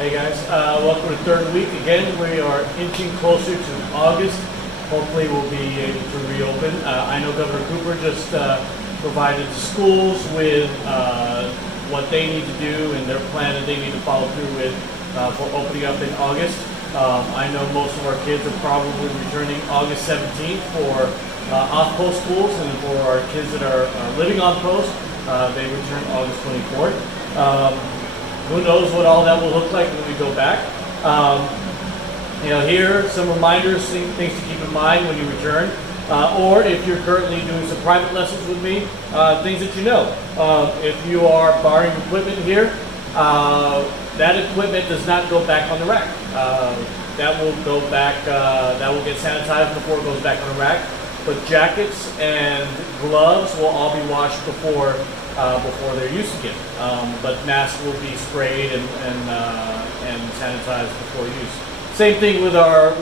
Hey guys, welcome to the third week. Again, we are inching closer to August. Hopefully we'll be able to reopen. I know Governor Cooper just provided schools with what they need to do and their plan that they need to follow through with for opening up in August. I know most of our kids are probably returning August 17th for off-post schools, and for our kids that are living on post, they return August 24th. Who knows what all that will look like when we go back. Here are some reminders, things to keep in mind when you return. Or if you're currently doing some private lessons with me, things that you know. If you are borrowing equipment here, that equipment does not go back on the rack. That will go back, that will get sanitized before it goes back on the rack. But jackets and gloves will all be washed before they're used again. But masks will be sprayed and sanitized before use. Same thing with our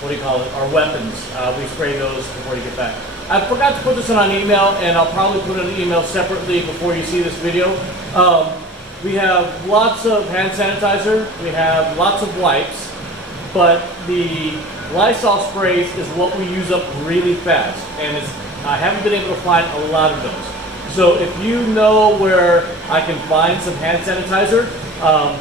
what do you call it? Our weapons. We spray those before you get back. I forgot to put this in an email, and I'll probably put it in an email separately before you see this video. We have lots of hand sanitizer. We have lots of wipes, but the Lysol sprays is what we use up really fast, and I haven't been able to find a lot of those. So if you know where I can find some hand sanitizer,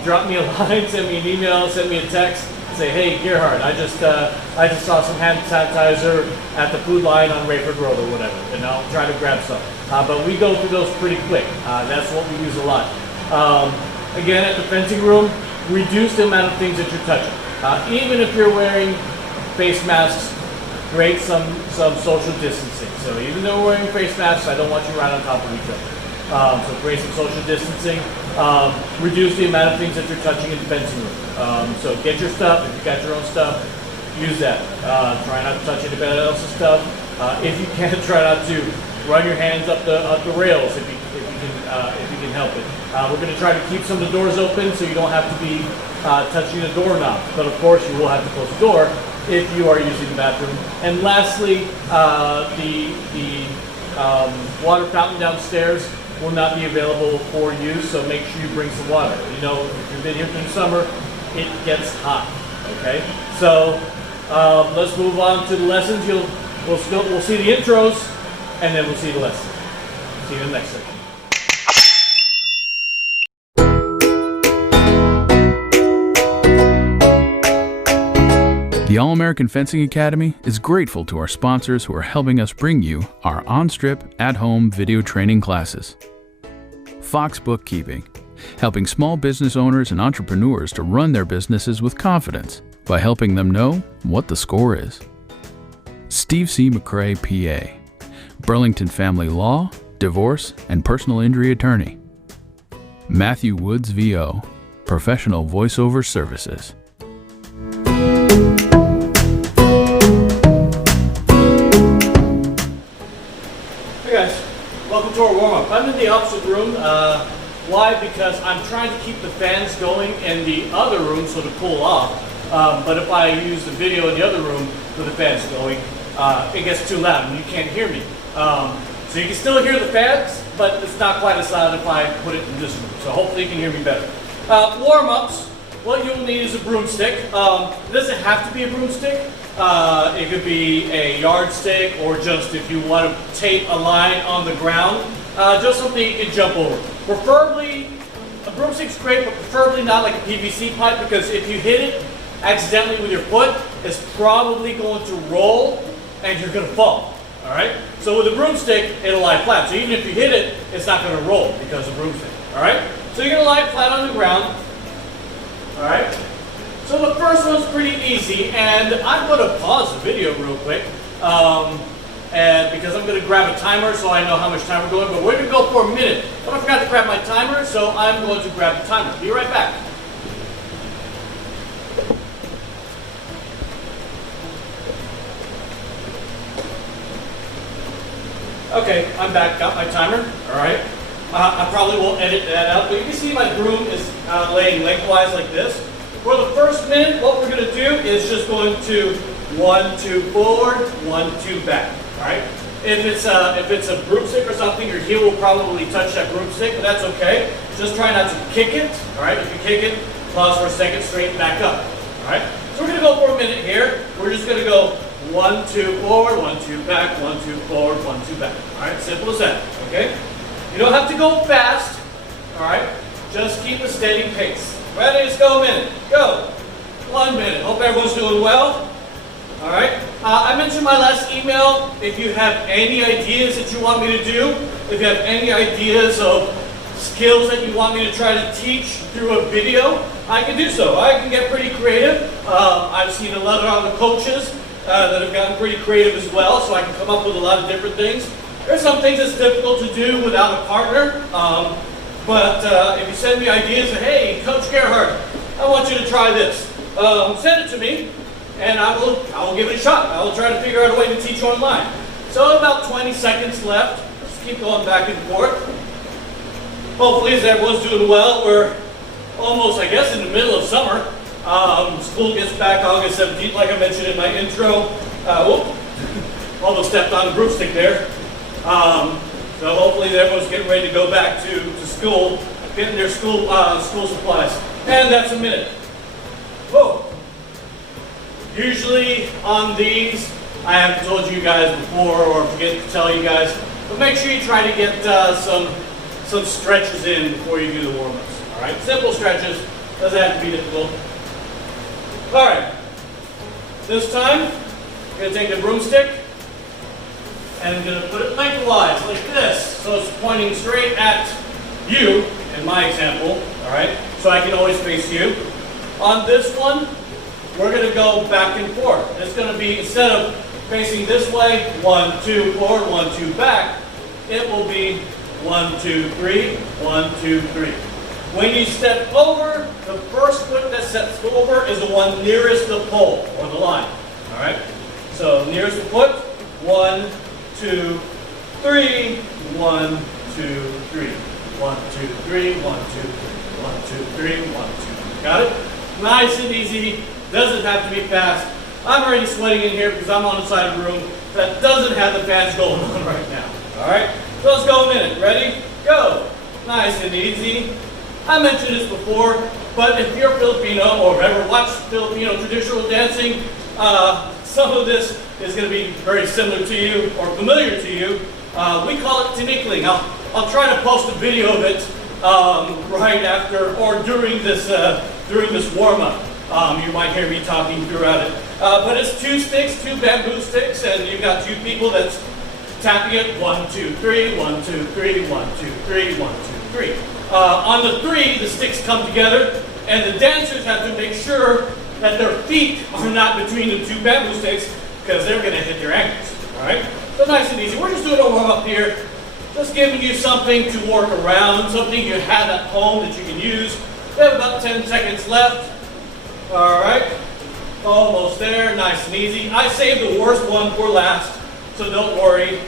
drop me a line, send me an email, send me a text, say, hey Gerhard, I just saw some hand sanitizer at the food line on Rayford Road or whatever, and I'll try to grab some. But we go through those pretty quick. That's what we use a lot. Again, at the fencing room, reduce the amount of things that you're touching. Even if you're wearing face masks, create some social distancing. So even though we're wearing face masks, I don't want you right on top of each other. So create some social distancing. Reduce the amount of things that you're touching in the fencing room. So get your stuff. If you got your own stuff, use that. Try not to touch anybody else's stuff. If you can, try not to run your hands up the rails if you can help it. We're going to try to keep some of the doors open so you don't have to be touching the doorknob. But of course, you will have to close the door if you are using the bathroom. And lastly, the water fountain downstairs will not be available for use, so make sure you bring some water. You know, if you've been here through the summer, it gets hot. Okay, so let's move on to the lessons. We'll see the intros, and then we'll see the lessons. See you in the next section. The All-American Fencing Academy is grateful to our sponsors who are helping us bring you our on-strip, at-home video training classes. Fox Bookkeeping, helping small business owners and entrepreneurs to run their businesses with confidence by helping them know what the score is. Steve C. McCrae, PA, Burlington Family Law, Divorce, and Personal Injury Attorney. Matthew Woods, VO, Professional Voiceover Services. Welcome to our warm-up. I'm in the opposite room. Why? Because I'm trying to keep the fans going in the other room so to cool off. But if I use the video in the other room with the fans going, it gets too loud and you can't hear me. So you can still hear the fans, but it's not quite as loud if I put it in this room. So hopefully you can hear me better. Warm-ups. What you'll need is a broomstick. It doesn't have to be a broomstick. It could be a yardstick, or just if you want to tape a line on the ground, just something you can jump over. Preferably, a broomstick's great, but preferably not like a PVC pipe, because if you hit it accidentally with your foot, it's probably going to roll and you're going to fall. All right? So with a broomstick, it'll lie flat. So even if you hit it, it's not going to roll because of broomstick. All right? So you're going to lie flat on the ground. All right? So the first one's pretty easy, and I'm going to pause the video real quick, and because I'm going to grab a timer so I know how much time we're going, but we're going to go for a minute. But I forgot to grab my timer, so I'm going to grab the timer. Be right back. Okay, I'm back, got my timer, all right. I probably won't edit that out, but you can see my broom is laying lengthwise like this. For the first minute, what we're going to do is just going to 1, 2 forward, 1, 2 back. All right. If it's a broomstick or something, your heel will probably touch that broomstick, but that's okay. Just try not to kick it. All right. If you kick it, pause for a second, straighten back up. All right. So we're gonna go for a minute here. We're just gonna go 1, 2 forward, 1, 2 back, 1, 2 forward, 1, 2 back. All right. Simple as that. Okay. You don't have to go fast. All right. Just keep a steady pace. Ready? Let's go a minute. Go. 1 minute. Hope everyone's doing well. All right. I mentioned my last email. If you have any ideas that you want me to do, if you have any ideas of skills that you want me to try to teach through a video, I can do so. I can get pretty creative. I've seen a lot of other coaches that have gotten pretty creative as well, so I can come up with a lot of different things. There's some things that's difficult to do without a partner, but if you send me ideas of, hey, Coach Gerhardt, I want you to try this, send it to me, and I will give it a shot. I will try to figure out a way to teach online. So about 20 seconds left. Just keep going back and forth. Hopefully, as everyone's doing well, we're almost, I guess, in the middle of summer. School gets back August 17th, like I mentioned in my intro. Almost stepped on the broomstick there. So hopefully everyone's getting ready to go back to school, getting their school supplies. And that's a minute. Whoa. Usually on these, I haven't told you guys before or forget to tell you guys, but make sure you try to get some stretches in before you do the warm-ups. All right, simple stretches, doesn't have to be difficult. All right, this time, I'm gonna take the broomstick and I'm gonna put it lengthwise like this. So it's pointing straight at you, in my example, all right? So I can always face you. On this one, we're gonna go back and forth. It's gonna be, instead of facing this way, 1, 2 forward, 1, 2 back, it will be 1, 2, 3, 1, 2, 3. When you step over, the first foot that steps over is the one nearest the pole or the line. All right? So nearest the foot, 1, 2, 3, 1, 2, 3. 1, 2, 3, 1, 2, 3. 1, 2, 3, 1, 2, 3. Got it? Nice and easy. Doesn't have to be fast. I'm already sweating in here because I'm on the side of the room that doesn't have the fans going on right now. All right? So let's go a minute. Ready? Go. Nice and easy. I mentioned this before, but if you're Filipino or have ever watched Filipino traditional dancing, some of this is going to be very similar to you or familiar to you. We call it tinikling. I'll try to post a video of it right after or during this warm-up. You might hear me talking throughout it. But it's 2 sticks, 2 bamboo sticks, and you've got 2 people that's tapping it. 1, 2, 3, 1, 2, 3, 1, 2, 3, 1, 2, 3. On the 3, the sticks come together, and the dancers have to make sure that their feet are not between the 2 bamboo sticks because they're going to hit their ankles. All right? So nice and easy. We're just doing a warm-up here. Just giving you something to work around, something you have at home that you can use. We have about 10 seconds left. All right, almost there, nice and easy. I saved the worst one for last, so don't worry.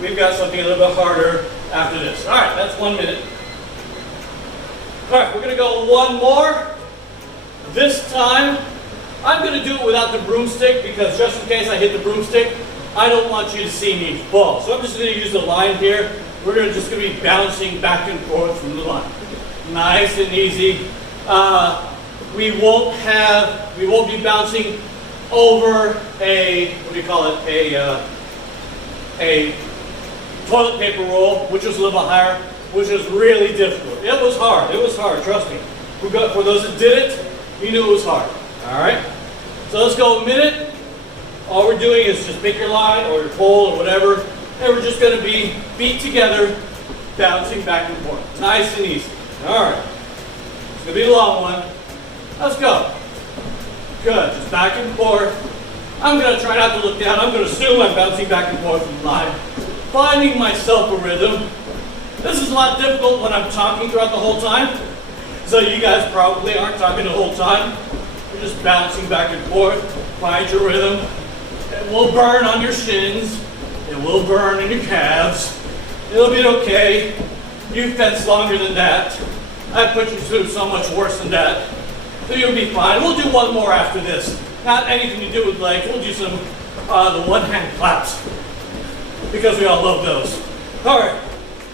We've got something a little bit harder after this. All right, that's 1 minute. All right, we're gonna go one more. This time, I'm gonna do it without the broomstick because just in case I hit the broomstick, I don't want you to see me fall. So I'm just gonna use the line here. We're just gonna be bouncing back and forth from the line. Nice and easy. We won't be bouncing over a toilet paper roll, which was a little higher, which was really difficult. It was hard, trust me. For those that did it, you knew it was hard. All right? So let's go a minute. All we're doing is just pick your line or your pole or whatever, and we're just gonna be feet together, bouncing back and forth. Nice and easy. All right. It's gonna be a long one. Let's go. Good, just back and forth. I'm gonna try not to look down. I'm gonna assume I'm bouncing back and forth from the line. Finding myself a rhythm. This is a lot difficult when I'm talking throughout the whole time. So you guys probably aren't talking the whole time. You're just bouncing back and forth. Find your rhythm. It will burn on your shins. It will burn in your calves. It'll be okay. You fence longer than that. I put you through so much worse than that. So you'll be fine. We'll do one more after this. Not anything to do with legs. We'll do some the one-hand claps. because we all love those. All right,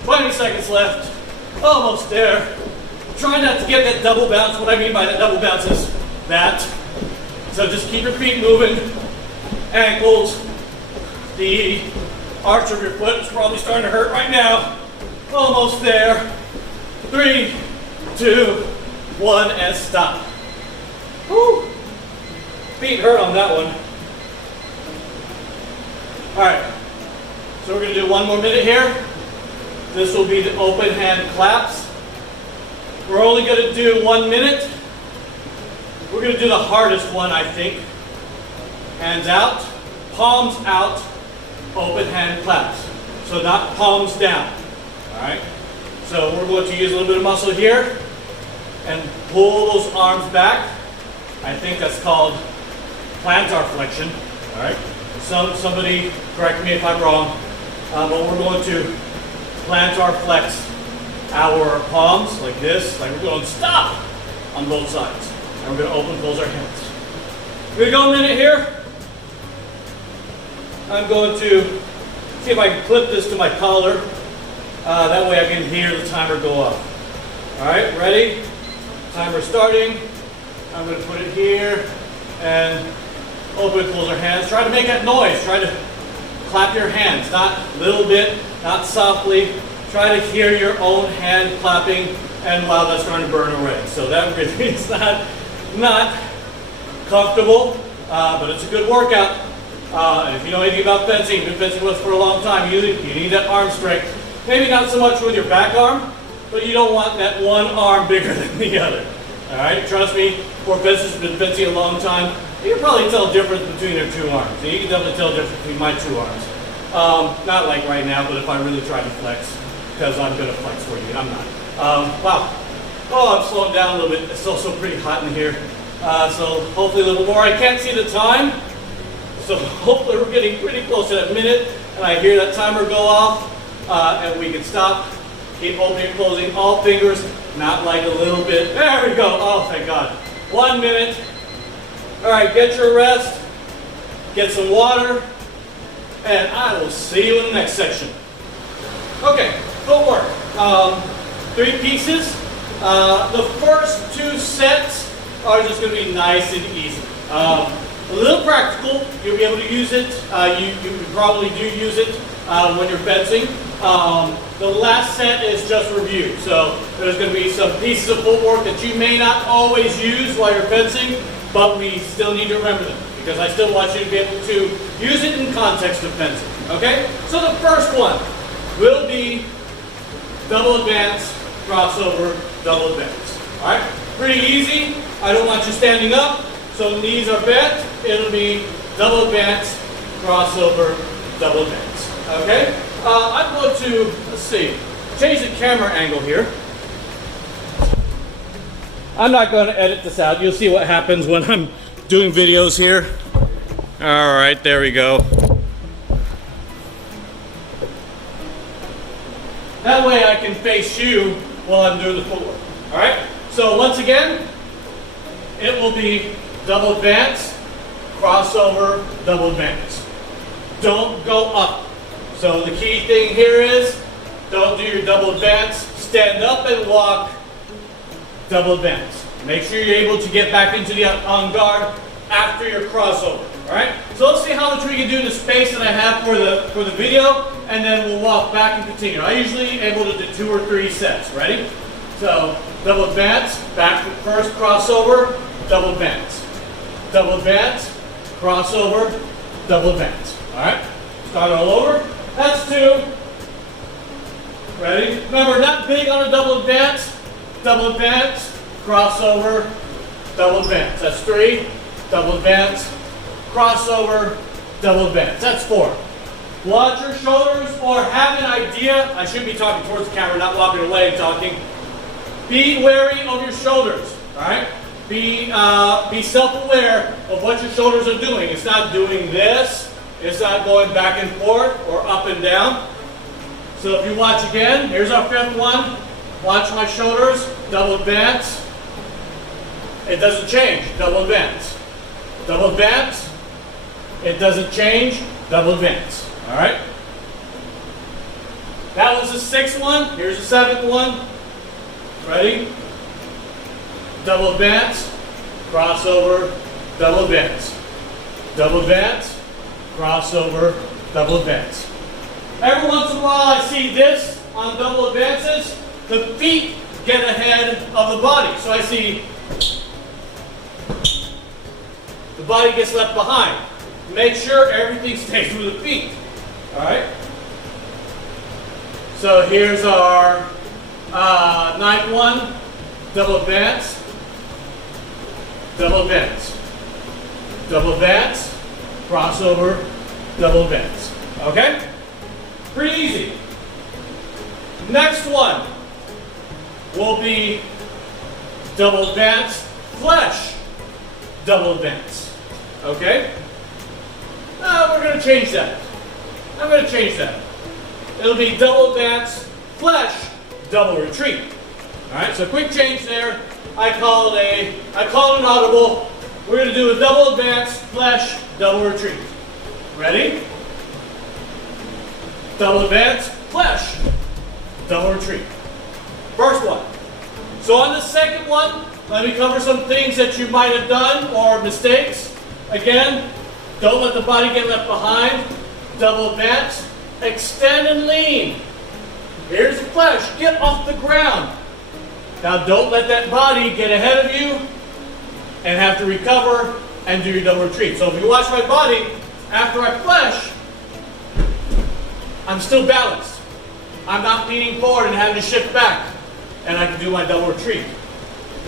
20 seconds left. Almost there. Try not to get that double bounce. What I mean by that double bounce is that. So just keep your feet moving. Ankles. The arch of your foot is probably starting to hurt right now. Almost there. 3, 2, 1, and stop. Woo. Feet hurt on that one. All right. So we're going to do 1 more minute here. This will be the open hand claps. We're only going to do 1 minute. We're going to do the hardest one, I think. Hands out, palms out, open hand claps. So not palms down. All right. So we're going to use a little bit of muscle here and pull those arms back. I think that's called plantar flexion. All right. Somebody correct me if I'm wrong, but we're going to plantar flex our palms like this, like we're going stop on both sides. And we're going to open, close our hands. We're going to go a minute here. I'm going to see if I can clip this to my collar. That way I can hear the timer go off. All right, ready? Timer starting. I'm going to put it here and open, close our hands. Try to make that noise. Try to clap your hands, not a little bit, not softly. Try to hear your own hand clapping, and wow, that's starting to burn already. So that really is not comfortable, but it's a good workout. And if you know anything about fencing, you've been fencing with us for a long time, you need that arm strength. Maybe not so much with your back arm, but you don't want that one arm bigger than the other. All right, trust me, for fencers who've been fencing a long time, you can probably tell the difference between their 2 arms. So you can definitely tell the difference between my 2 arms. Not like right now, but if I really try to flex, because I'm going to flex for you, I'm not. Wow. Oh, I'm slowing down a little bit. It's also pretty hot in here. So hopefully a little more. I can't see the time, so hopefully we're getting pretty close to that minute, and I hear that timer go off, and we can stop. Keep opening and closing all fingers, not like a little bit. There we go. Oh, thank God. 1 minute. All right, get your rest, get some water, and I will see you in the next section. Okay, footwork. 3 pieces. The first 2 sets are just going to be nice and easy. A little practical. You'll be able to use it. You probably do use it when you're fencing. The last set is just review. So there's going to be some pieces of footwork that you may not always use while you're fencing, but we still need to remember them because I still want you to be able to use it in context of fencing. Okay? So the first one will be double advance, crossover, double advance. All right? Pretty easy. I don't want you standing up, so knees are bent. It'll be double advance, crossover, double advance. Okay? I'm going to, let's see, change the camera angle here. I'm not going to edit this out. You'll see what happens when I'm doing videos here. All right, there we go. That way I can face you while I'm doing the footwork. All right? So once again, it will be double advance, crossover, double advance. Don't go up. So the key thing here is don't do your double advance. Stand up and walk, double advance. Make sure you're able to get back into the on guard after your crossover. All right? So let's see how much we can do in the space that I have for the video, and then we'll walk back and continue. I usually able to do 2 or 3 sets. Ready? So double advance, back first crossover, double advance. Double advance, crossover, double advance. All right? Start all over. That's 2. Ready? Remember, not big on a double advance, crossover, double advance. That's 3, double advance, crossover, double advance. That's 4. Watch your shoulders or have an idea. I should be talking towards the camera, not walking away and talking. Be wary of your shoulders, all right? Be self-aware of what your shoulders are doing. It's not doing this. It's not going back and forth or up and down. So if you watch again, here's our 5th one. Watch my shoulders, double advance. It doesn't change, double advance. Double advance. It doesn't change, double advance. All right? That was the 6th one. Here's the 7th one. Ready? Double advance, crossover, double advance. Double advance, crossover, double advance. Every once in a while I see this on double advances. The feet get ahead of the body. So I see the body gets left behind. Make sure everything stays with the feet. All right? So here's our 9th one. Double advance, double advance, double advance, crossover, double advance. Okay? Pretty easy. Next one will be double advance, flesh, double advance. Okay? We're going to change that. I'm going to change that. It'll be double advance, flesh, double retreat. All right, so quick change there. I call it an audible. We're going to do a double advance, flesh, double retreat. Ready? Double advance, flesh, double retreat. First one. So on the second one, let me cover some things that you might have done or mistakes. Again, don't let the body get left behind. Double advance, extend and lean. Here's the flesh, get off the ground. Now don't let that body get ahead of you and have to recover and do your double retreat. So if you watch my body, after I flesh, I'm still balanced. I'm not leaning forward and having to shift back, and I can do my double retreat.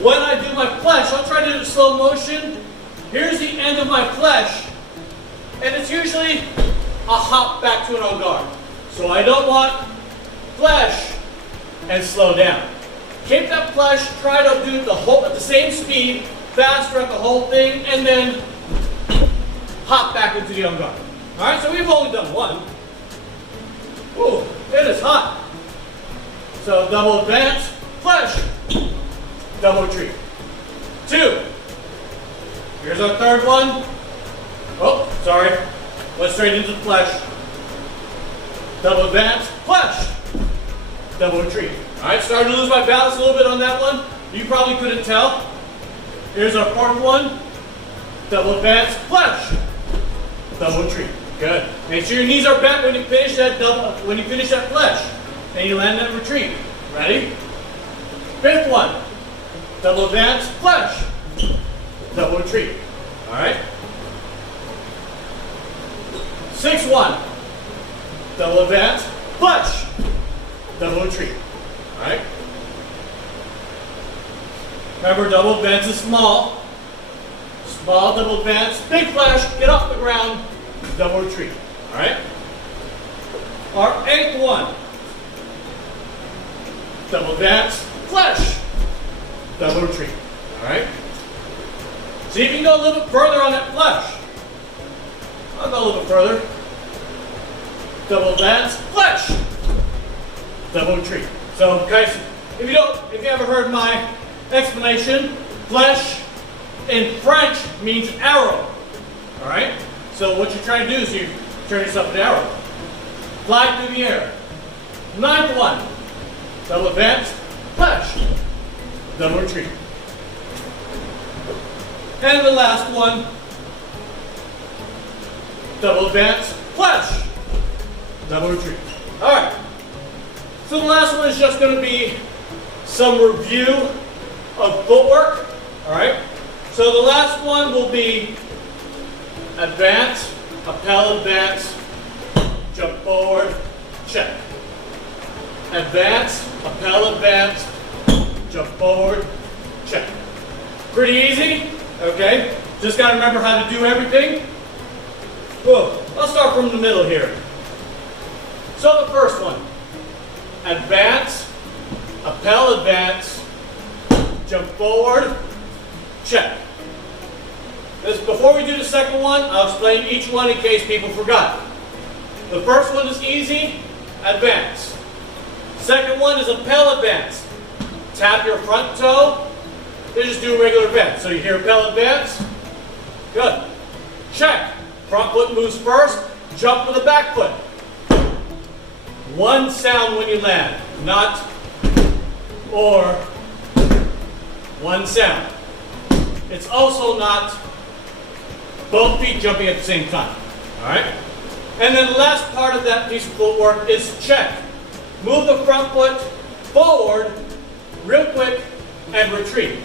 When I do my flesh, I'll try to do it in slow motion. Here's the end of my flesh, and it's usually a hop back to an on guard. So I don't want flesh and slow down. Keep that flesh, try to do the whole at the same speed, faster at the whole thing, and then hop back into the on guard. All right, so we've only done one. Ooh, it is hot. So double advance, flesh, double retreat. 2. Here's our 3rd one. Oh, sorry. Went straight into the flesh. Double advance, flesh, double retreat. All right, starting to lose my balance a little bit on that one. You probably couldn't tell. Here's our 4th one. Double advance, flesh, double retreat. Good. Make sure your knees are bent when you finish that flesh, and you land that retreat. Ready? 5th one. Double advance, flesh, double retreat. All right. 6th one. Double advance, flesh, double retreat. All right. Remember, double advance is small. Small double advance, big flesh, get off the ground, double retreat. All right. Our 8th one. Double advance, flesh, double retreat. All right. See if you can go a little bit further on that flesh. I'll go a little bit further. Double advance, flesh, double retreat. So, guys, if you ever heard my explanation, flesh in French means arrow. All right. So what you're trying to do is you turn yourself into an arrow. Fly through the air. 9th one. Double advance, flesh, double retreat. And the last one. Double advance, flesh, double retreat. All right. So the last one is just going to be some review of footwork. All right. So the last one will be advance, appel advance, jump forward, check. Advance, appel advance, jump forward, check. Pretty easy, okay? Just got to remember how to do everything. Whoa, I'll start from the middle here. So the first one, advance, appel advance, jump forward, check. Before we do the second one, I'll explain each one in case people forgot. The first one is easy, advance. Second one is appel advance. Tap your front toe, then just do a regular bend. So you hear appel advance, good. Check, front foot moves first, jump with the back foot. one sound when you land, not or, one sound. It's also not both feet jumping at the same time, all right? And then the last part of that piece of footwork is check. Move the front foot forward real quick and retreat.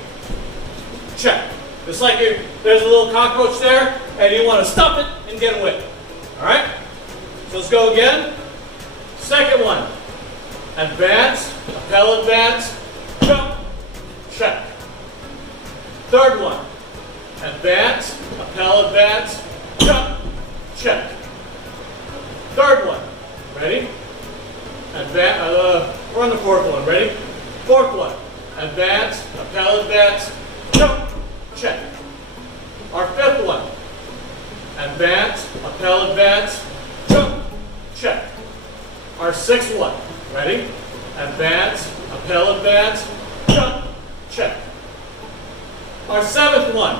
Check. It's like there's a little cockroach there and you want to stop it and get away. All right? So let's go again. Second one. Advance, lapel advance, jump, check. Third one. Advance, lapel advance, jump, check. Third one. Ready? Advance, we're on the fourth one. Ready? Fourth one. Advance, lapel advance, jump, check. Our fifth one. Advance, lapel advance, jump, check. Our sixth one. Ready? Advance, lapel advance, jump, check. Our seventh one.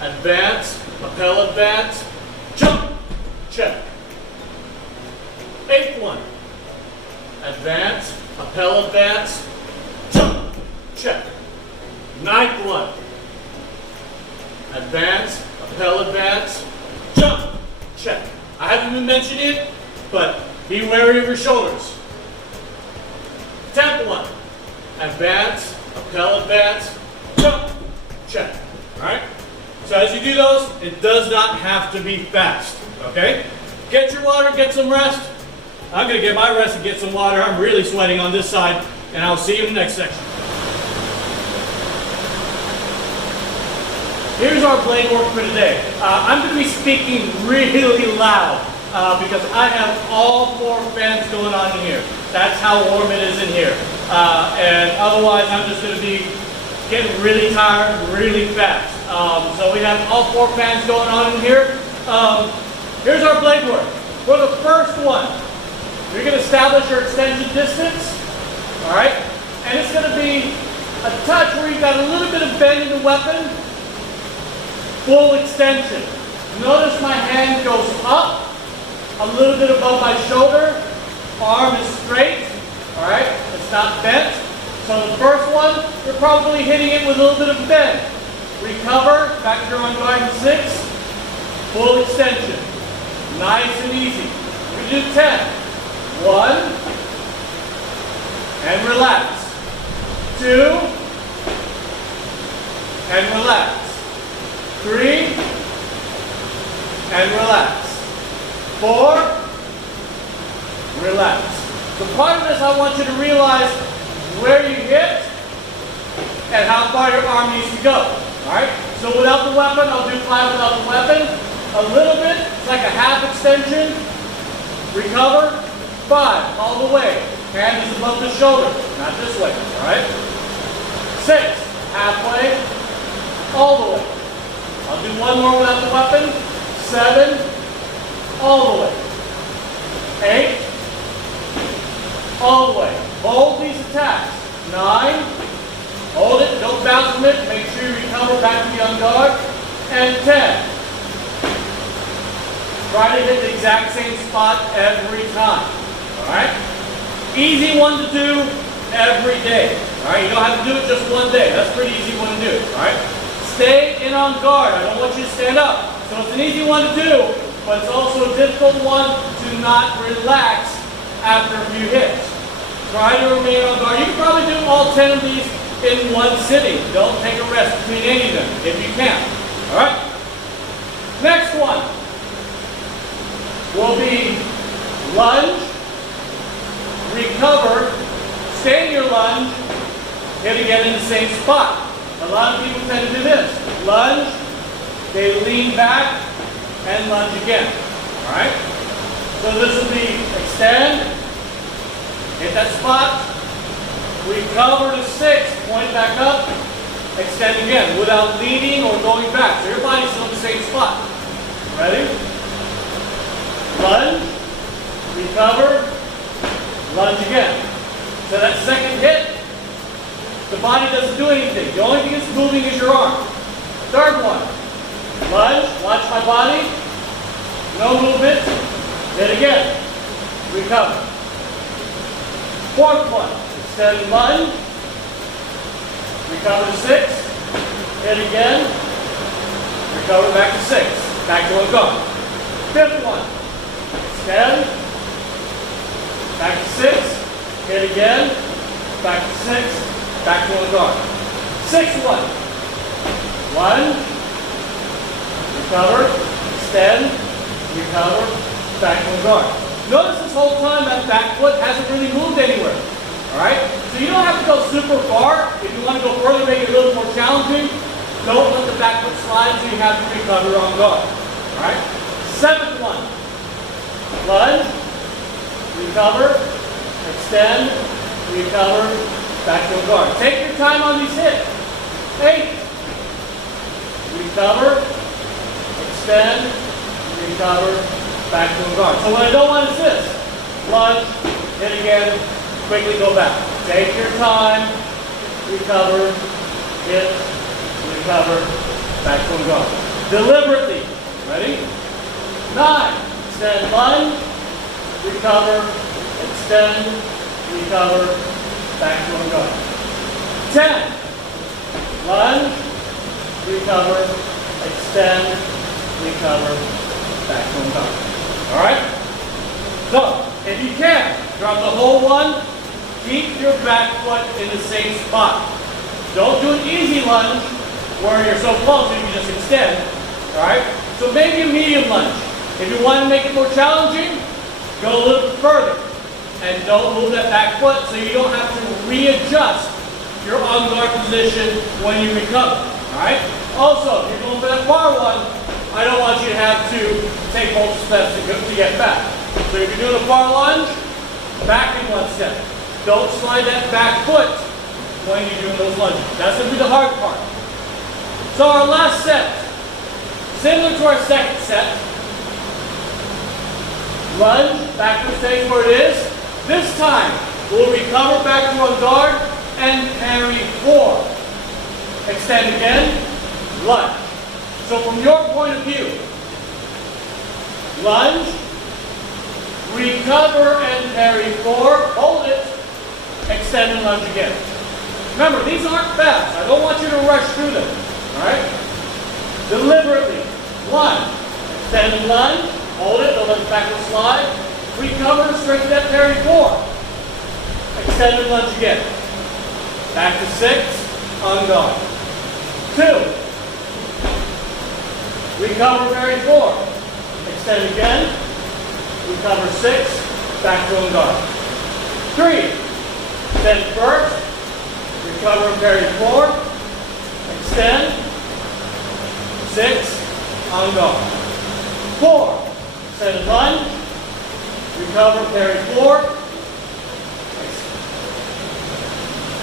Advance, lapel advance, jump, check. Eighth one. Advance, lapel advance, jump, check. Ninth one. Advance, lapel advance, jump, check. I haven't even mentioned it, but be wary of your shoulders. 10th one. Advance, lapel advance, jump, check. All right? So as you do those, it does not have to be fast, okay? Get your water, get some rest. I'm going to get my rest and get some water. I'm really sweating on this side, and I'll see you in the next section. Here's our blade work for today. I'm going to be speaking really loud because I have all 4 fans going on in here. That's how warm it is in here. And otherwise, I'm just going to be getting really tired really fast. So we have all 4 fans going on in here. Here's our blade work. For the first one, you're going to establish your extension distance. All right? And it's going to be a touch where you've got a little bit of bend in the weapon. Full extension. Notice my hand goes up a little bit above my shoulder. Arm is straight. All right? It's not bent. So the first one, you're probably hitting it with a little bit of bend. Recover, back to your on guard in 6. Full extension. Nice and easy. We do 10. 1. And relax. 2. And relax. 3. And relax. 4. Relax. So part of this, I want you to realize where you hit and how far your arm needs to go. Alright? So without the weapon, I'll do 5 without the weapon. A little bit, it's like a half extension. Recover. 5, all the way. Hand is above the shoulder, not this way. Alright? 6, halfway. All the way. I'll do 1 more without the weapon. 7, all the way. 8, all the way. Hold these attacks. 9, hold it, don't bounce from it. Make sure you recover back to the on guard. And 10. Try to hit the exact same spot every time. Alright? Easy one to do every day. Alright? You don't have to do it just one day. That's a pretty easy one to do. Alright? Stay in on guard. I don't want you to stand up. So it's an easy one to do, but it's also a difficult one to not relax after a few hits. Try to remain on guard. You can probably do all 10 of these in one sitting. Don't take a rest between any of them if you can. Alright? Next one will be lunge, recover, stay in your lunge, hit again in the same spot. A lot of people tend to do this. Lunge, they lean back, and lunge again. Alright? So this will be extend, hit that spot, recover to 6, point back up, extend again without leaning or going back. So your body's still in the same spot. Ready? Lunge, recover, lunge again. So that second hit, the body doesn't do anything. The only thing that's moving is your arm. Third one, lunge, watch my body, no movement, hit again, recover. Fourth one, extend lunge, recover to 6, hit again, recover back to 6, back to one guard. Fifth one, extend, back to 6, hit again, back to 6, back to one guard. Sixth one, lunge, recover, extend, recover, back to one guard. Notice this whole time that back foot hasn't really moved anywhere. Alright? So you don't have to go super far. If you want to go further, make it a little more challenging, don't let the back foot slide so you have to recover on guard. Alright? Seventh one. Lunge, recover, extend, recover, back to a guard. Take your time on these hits. 8. Recover, extend, recover, back to a guard. So what I don't want is this. Lunge, hit again, quickly go back. Take your time, recover, hit, recover, back to a guard. Deliberately. Ready? 9. Extend lunge, recover, extend, recover, back to a guard. 10. Lunge, recover, extend, recover, back to a guard. Alright? So, if you can, drop the whole one, keep your back foot in the same spot. Don't do an easy lunge where you're so close you can just extend. Alright? So maybe a medium lunge. If you want to make it more challenging, go a little bit further. And don't move that back foot so you don't have to readjust your on guard position when you recover. Alright? Also, if you're going for that far one, I don't want you to have to take multiple steps to get back. So if you're doing a far lunge, back in one step. Don't slide that back foot when you're doing those lunges. That's going to be the hard part. So our last set, similar to our second set, lunge, backwards stays where it is. This time, we'll recover back to on guard and parry 4. Extend again, lunge. So from your point of view, lunge, recover and parry 4, hold it, extend and lunge again. Remember, these aren't fast. I don't want you to rush through them. Alright? Deliberately. 1. Extend and lunge, hold it, don't let the backward slide. Recover and straighten that parry 4. Extend and lunge again. Back to 6, on guard. 2. Recover, parry 4. Extend again. Recover 6. Back to on guard. 3. Extend first. Recover and parry 4. Extend. 6. On guard. 4. Extend and lunge. Recover, parry 4.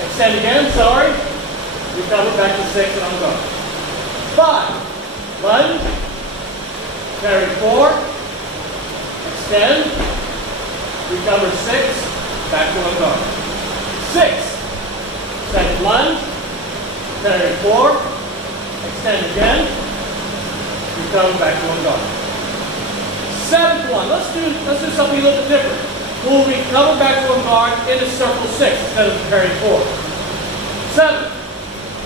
Extend again, sorry. Recover back to 6 and on guard. 5. Lunge, parry 4, extend, recover 6, back to on guard. 6, extend lunge, parry 4, extend again, recover back to on guard. 7th one, let's do something a little bit different. We'll recover back to on guard in a circle 6 instead of parry 4. 7,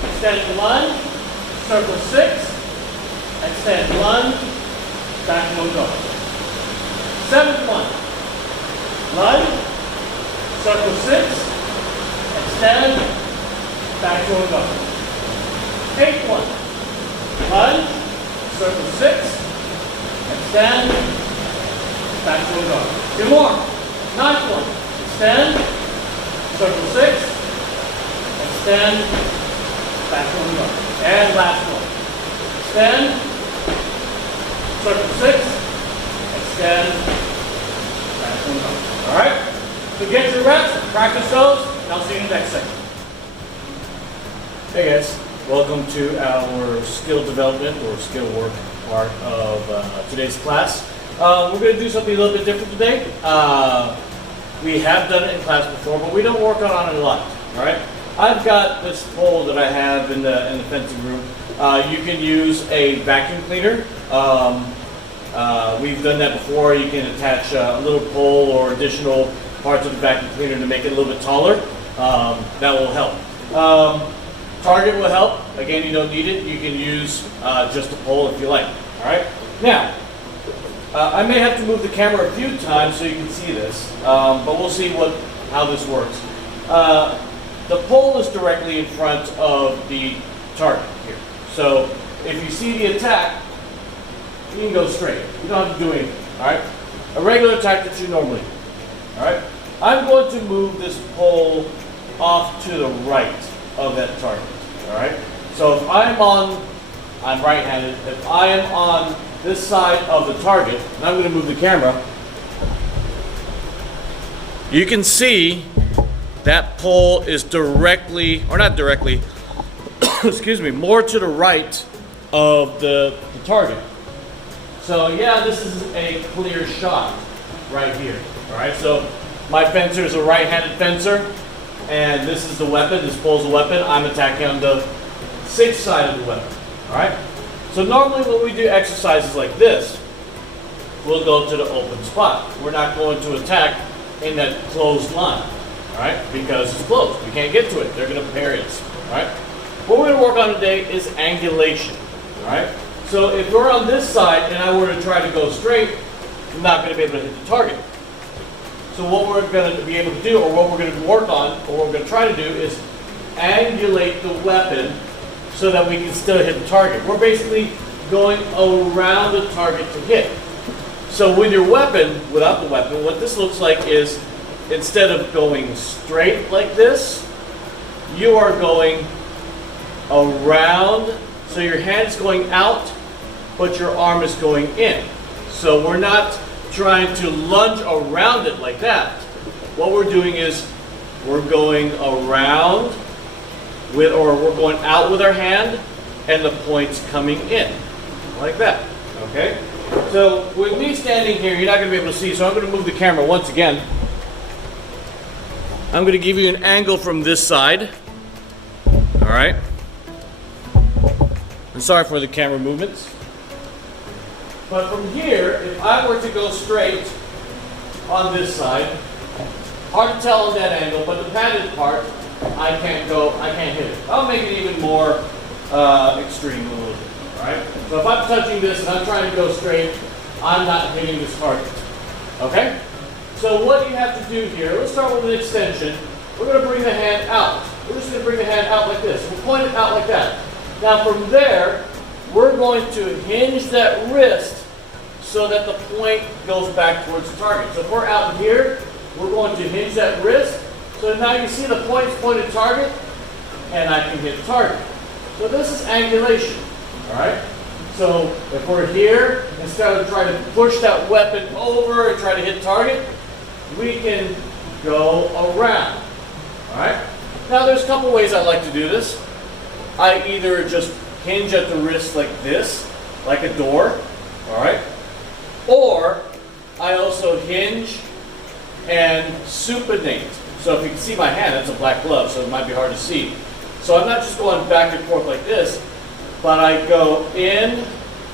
extend lunge, circle 6, extend lunge, back to one guard. 7th one, lunge, circle 6, extend, back to one guard. 8th one, lunge, circle 6, extend, back to one guard. 2 more. 9th one, extend, circle 6, extend, back to one guard. And last one. Extend, circle 6, extend, back to one guard. Alright? So get your reps, practice those, and I'll see you in the next section. Hey guys, welcome to our skill development or skill work part of today's class. We're going to do something a little bit different today. We have done it in class before, but we don't work on it a lot. Alright? I've got this pole that I have in the fencing room. You can use a vacuum cleaner. We've done that before. You can attach a little pole or additional parts of the vacuum cleaner to make it a little bit taller. That will help. Target will help. Again, you don't need it. You can use just a pole if you like. All right. Now, I may have to move the camera a few times so you can see this, but we'll see how this works. The pole is directly in front of the target here. So if you see the attack, you can go straight. You don't have to do anything. All right. A regular attack that you normally do. All right. I'm going to move this pole off to the right of that target. All right. So if I'm right-handed. If I am on this side of the target, and I'm going to move the camera, you can see that pole is directly, or not directly, excuse me, more to the right of the target. So yeah, this is a clear shot right here. All right, so my fencer is a right-handed fencer, and this is the weapon. This pole's a weapon. I'm attacking on the 6th side of the weapon. All right. So normally when we do exercises like this, we'll go to the open spot. We're not going to attack in that closed line. All right, because it's closed. We can't get to it. They're going to parry us. All right. What we're going to work on today is angulation. All right. So if we're on this side and I were to try to go straight, I'm not going to be able to hit the target. So what we're going to be able to do, or what we're going to work on, or what we're going to try to do, is angulate the weapon so that we can still hit the target. We're basically going around the target to hit. So with your weapon, without the weapon, what this looks like is, instead of going straight like this, you are going around. So your hand's going out, but your arm is going in. So we're not trying to lunge around it like that. What we're doing is we're going around with, or we're going out with our hand, and the point's coming in like that. Okay? So with me standing here, you're not going to be able to see, so I'm going to move the camera once again. I'm going to give you an angle from this side. All right? I'm sorry for the camera movements. But from here, if I were to go straight on this side, hard to tell on that angle, but the padded part, I can't hit it. I'll make it even more extreme a little bit. All right? So if I'm touching this and I'm trying to go straight, I'm not hitting this target. Okay? So what you have to do here, let's start with an extension. We're going to bring the hand out. We're just going to bring the hand out like this. We'll point it out like that. Now from there, we're going to hinge that wrist so that the point goes back towards the target. So if we're out here, we're going to hinge that wrist. So now you see the point's pointed target, and I can hit the target. So this is angulation. All right? So if we're here, instead of trying to push that weapon over and try to hit target, we can go around. All right? Now there's a couple ways I like to do this. I either just hinge at the wrist like this, like a door, all right? Or I also hinge and supinate. So if you can see my hand, that's a black glove, so it might be hard to see. So I'm not just going back and forth like this, but I go in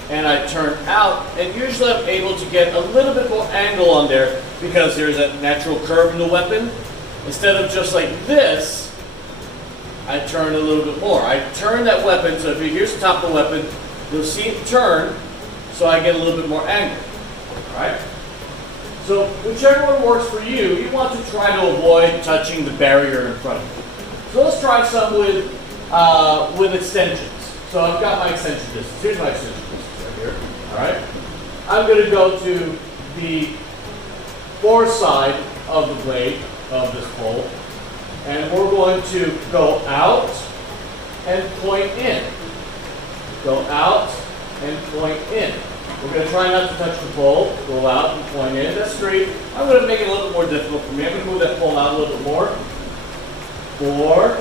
and I turn out, and usually I'm able to get a little bit more angle on there because there's a natural curve in the weapon. Instead of just like this, I turn a little bit more. I turn that weapon, so if you here's the top of the weapon, you'll see it turn, so I get a little bit more angle. All right? So whichever one works for you, you want to try to avoid touching the barrier in front of you. So let's try some with extensions. So I've got my extension distance. Here's my extension distance right here. All right? I'm going to go to the fore side of the blade of this pole, and we're going to go out and point in. Go out and point in. We're going to try not to touch the pole. Go out and point in. That's straight. I'm going to make it a little bit more difficult for me. I'm going to move that pole out a little bit more. 4,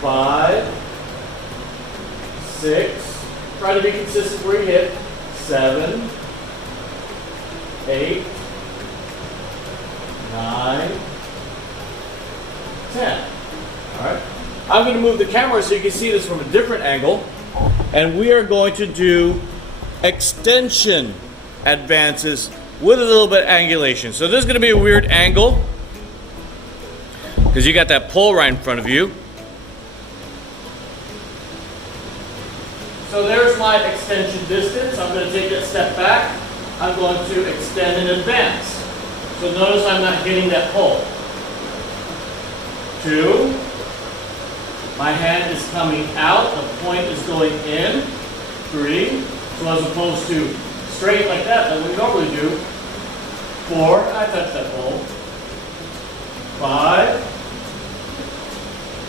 5, 6. Try to be consistent where you hit. 7, 8, 9, 10. All right. I'm going to move the camera so you can see this from a different angle. And we are going to do extension advances with a little bit of angulation. So this is going to be a weird angle because you got that pole right in front of you. So there's my extension distance. I'm going to take that step back. I'm going to extend and advance. So notice I'm not hitting that pole. 2. My hand is coming out. The point is going in. 3. So as opposed to straight like that we normally do. 4. I touch that pole. 5.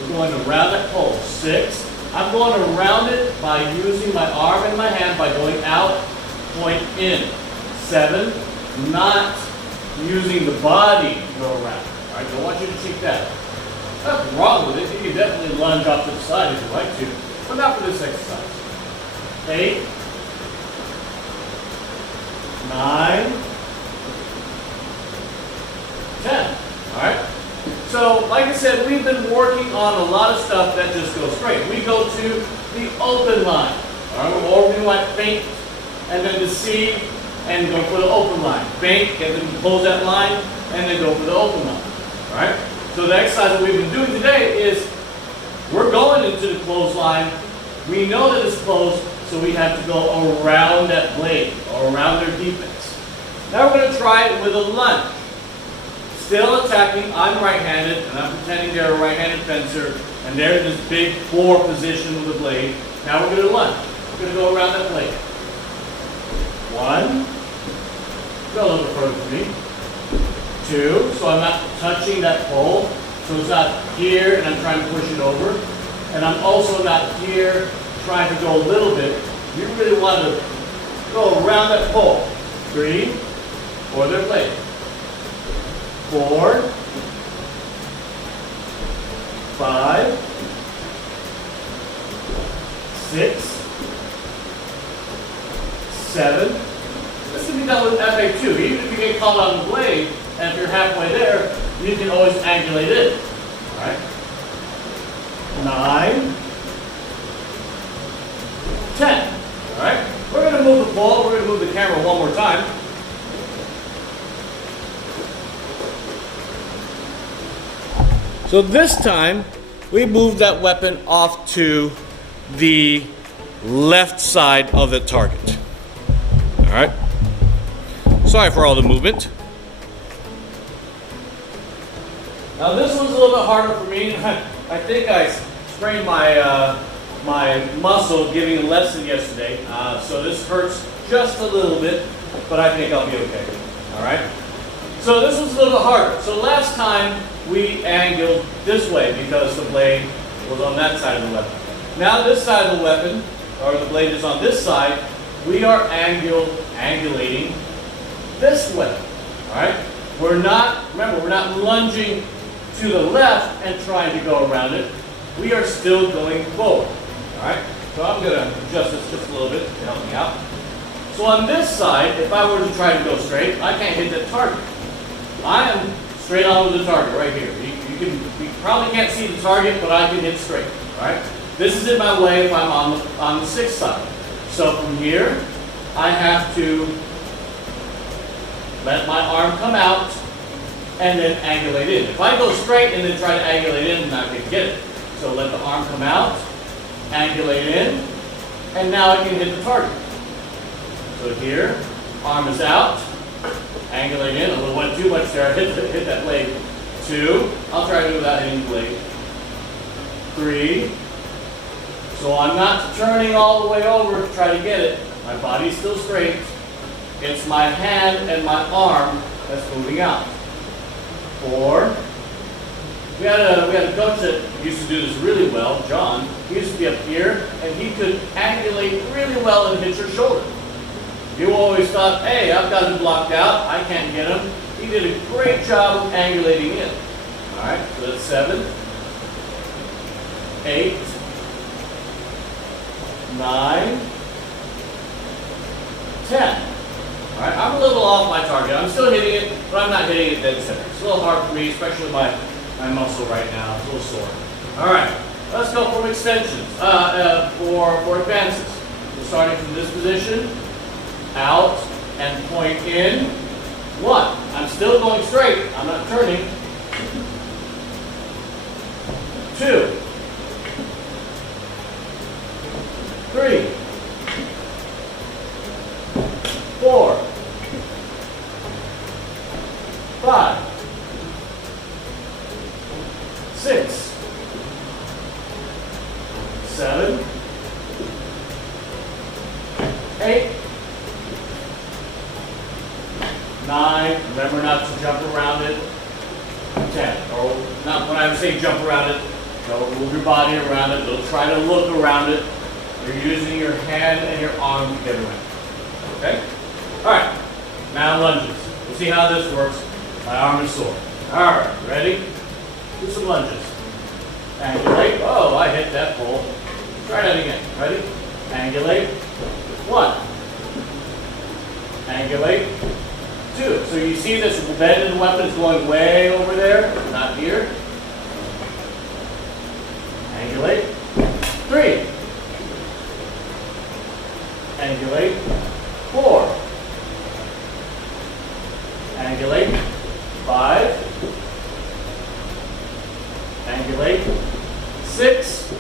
We're going around that pole. 6. I'm going around it by using my arm and my hand by going out, point in. 7. Not using the body to go around. All right, don't want you to cheat that. Nothing wrong with it. You can definitely lunge off to the side if you like to, but not for this exercise. 8. 9. 10. All right. So, like I said, we've been working on a lot of stuff that just goes straight. We go to the open line. All right, or we might feint and then deceive and go for the open line. Feint and then close that line and then go for the open line. All right. So the exercise that we've been doing today is we're going into the closed line. We know that it's closed, so we have to go around that blade or around their defense. Now we're going to try it with a lunge. Still attacking, I'm right-handed, and I'm pretending they're a right-handed fencer, and they're in this big 4 position with the blade. Now we're going to lunge. We're going to go around that blade. 1. Go a little bit further for me. 2. So I'm not touching that pole, so it's not here, and I'm trying to push it over. And I'm also not here, trying to go a little bit. You really want to go around that pole. 3. For their blade. 4, 5, 6, 7. This can be done with FA2. Even if you get caught on the blade, and if you're halfway there, you can always angulate it. All right. 9, 10. All right. We're going to move the ball. We're going to move the camera one more time. So this time, we move that weapon off to the left side of the target. All right. Sorry for all the movement. Now this one's a little bit harder for me. I think I sprained my my muscle giving a lesson yesterday, so this hurts just a little bit, but I think I'll be okay. All right. So this one's a little bit harder. So last time we angled this way because the blade was on that side of the weapon. Now this side of the weapon, or the blade is on this side, we are angulating this way. All right. Remember, we're not lunging to the left and trying to go around it. We are still going forward. All right. So I'm going to adjust this just a little bit to help me out. So on this side, if I were to try to go straight, I can't hit that target. I am straight on with the target right here. You probably can't see the target, but I can hit straight. All right. This is in my way if I'm on the 6th side. So from here, I have to let my arm come out and then angulate in. If I go straight and then try to angulate in, I'm not going to get it. So let the arm come out, angulate in, and now I can hit the target. So here, arm is out, angulate in. A little went too much there. I hit that blade. 2. I'll try to do without hitting the blade. 3. So I'm not turning all the way over to try to get it. My body's still straight. It's my hand and my arm that's moving out. 4. We had a coach that used to do this really well, John. He used to be up here, and he could angulate really well and hit your shoulder. You always thought, hey, I've got him blocked out. I can't get him. He did a great job of angulating in. All right, so that's 7, 8, 9, 10. All right, I'm a little off my target. I'm still hitting it, but I'm not hitting it dead center. It's a little hard for me, especially my muscle right now. It's a little sore. All right, let's go from extensions, for advances. So starting from this position, out and point in, 1. I'm still going straight. I'm not turning. 2. 3. 4. 5. 6. 7. 8. 9. Remember not to jump around it. 10. Or not when I say jump around it, don't move your body around it. Don't try to look around it. You're using your hand and your arm to get around. Okay? Alright. Now lunges. We'll see how this works. My arm is sore. Alright, ready? Do some lunges. Angulate. Oh, I hit that pole. Try that again. Ready? Angulate. 1. Angulate. 2. So you see this bend in the weapon is going way over there, not here. Angulate. 3. Angulate. 4. Angulate. 5. Angulate. 6.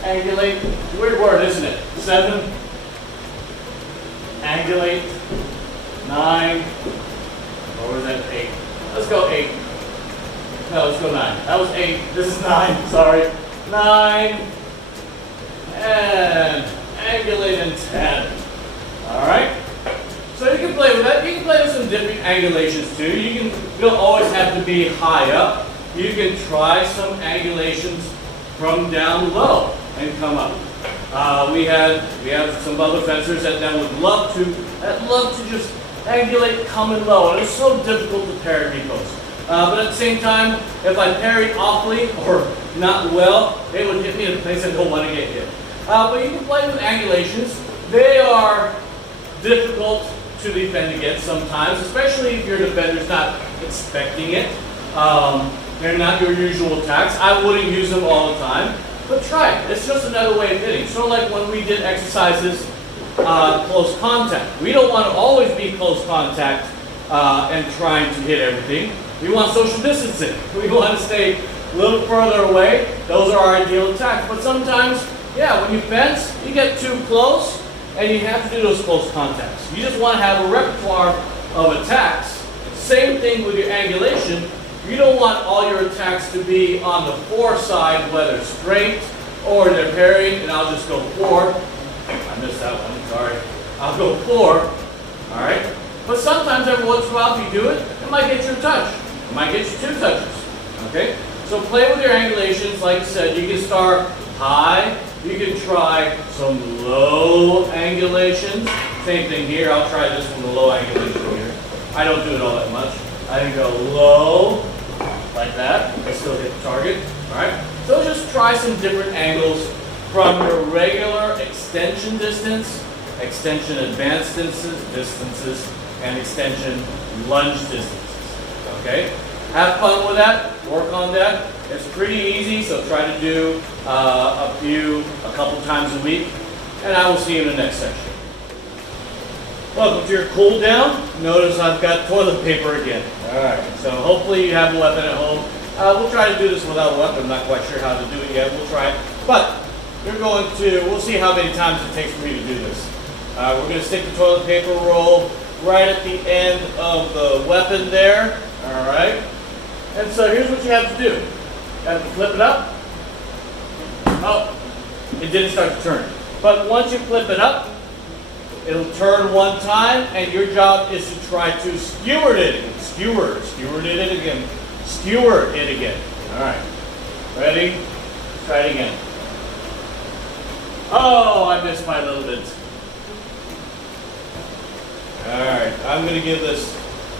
Angulate. Weird word, isn't it? 7. Angulate. 9. Or was that 8? Let's go 8. No, let's go 9. That was 8. This is 9. Sorry. 9. And angulate in 10. Alright? So you can play with that. You can play with some different angulations too. You don't always have to be high up. You can try some angulations from down low and come up. We have some other fencers that would love to just angulate coming low, and it's so difficult to parry repos. But at the same time, if I parried awfully or not well, it would hit me in a place I don't want to get hit. But you can play with angulations. They are difficult to defend against sometimes, especially if your defender's not expecting it. They're not your usual attacks. I wouldn't use them all the time, but try it. It's just another way of hitting. Sort of like when we did exercises, close contact. We don't want to always be close contact and trying to hit everything. We want social distancing. We want to stay a little further away. Those are our ideal attacks. But sometimes, yeah, when you fence, you get too close and you have to do those close contacts. You just want to have a repertoire of attacks. Same thing with your angulation. You don't want all your attacks to be on the 4 side, whether straight or they're parried, and I'll just go 4. I missed that one, sorry. I'll go 4, all right? But sometimes every once in a while if you do it, it might get you a touch. It might get you 2 touches, okay? So play with your angulations. Like I said, you can start high. You can try some low angulations. Same thing here. I'll try this one, the low angulation here. I don't do it all that much. I can go low, like that. I still hit the target, all right? So just try some different angles from your regular extension distance, extension advanced distances, and extension lunge distances, okay? Have fun with that, work on that. It's pretty easy, so try to do a couple times a week, and I will see you in the next section. Welcome to your cool down. Notice I've got toilet paper again. All right, so hopefully you have a weapon at home. We'll try to do this without a weapon. I'm not quite sure how to do it yet. We'll try it, but we'll see how many times it takes for me to do this. We're going to stick the toilet paper roll right at the end of the weapon there. All right, and so here's what you have to do. You have to flip it up. Oh, it didn't start to turn. But once you flip it up, it'll turn one time, and your job is to try to skewer it again. Skewer it again. All right, ready? Try it again. Oh, I missed by a little bit. All right, I'm gonna give this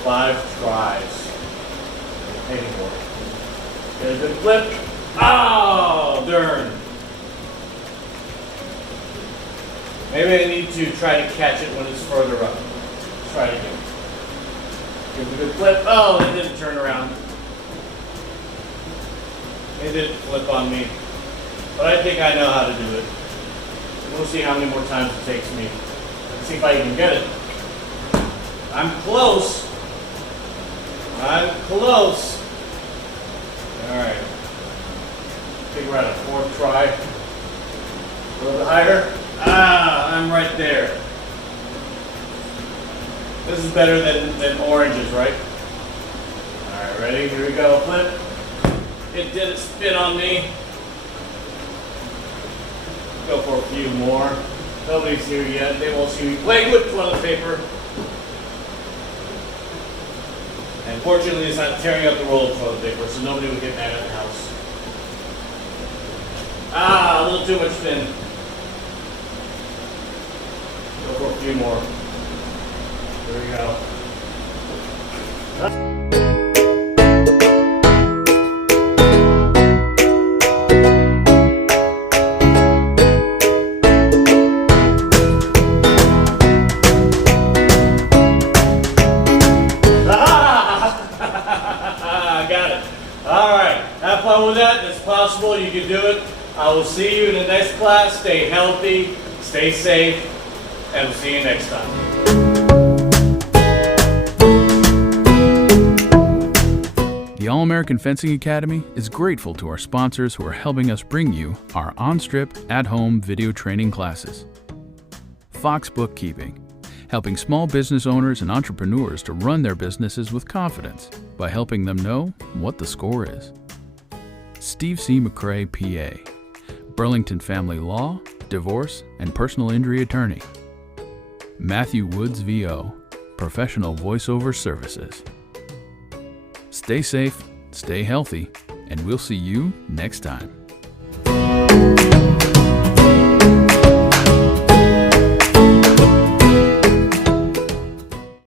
5 tries. Maybe more. Get a good flip. Oh, darn. Maybe I need to try to catch it when it's further up. Let's try it again. Give it a good flip. Oh, it didn't turn around. It didn't flip on me. But I think I know how to do it. We'll see how many more times it takes me. Let's see if I can get it. I'm close. I'm close. All right. I think we're at a fourth try. A little bit higher. Ah, I'm right there. This is better than oranges, right? All right, ready? Here we go. Flip. It didn't spin on me. Go for a few more. Nobody's here yet. They won't see me playing with toilet paper. And fortunately, it's not tearing up the roll of toilet paper, so nobody would get mad at the house. Ah, a little too much spin. Go for a few more. There we go. Got it. All right. Have fun with that. It's possible. You can do it. I will see you in the next class. Stay healthy, stay safe, and we'll see you next time. The All-American Fencing Academy is grateful to our sponsors who are helping us bring you our on-strip, at-home video training classes. Fox Bookkeeping, helping small business owners and entrepreneurs to run their businesses with confidence by helping them know what the score is. Steve C. McCrae, PA, Burlington Family Law, Divorce, and Personal Injury Attorney. Matthew Woods, VO, Professional Voiceover Services. Stay safe, stay healthy, and we'll see you next time.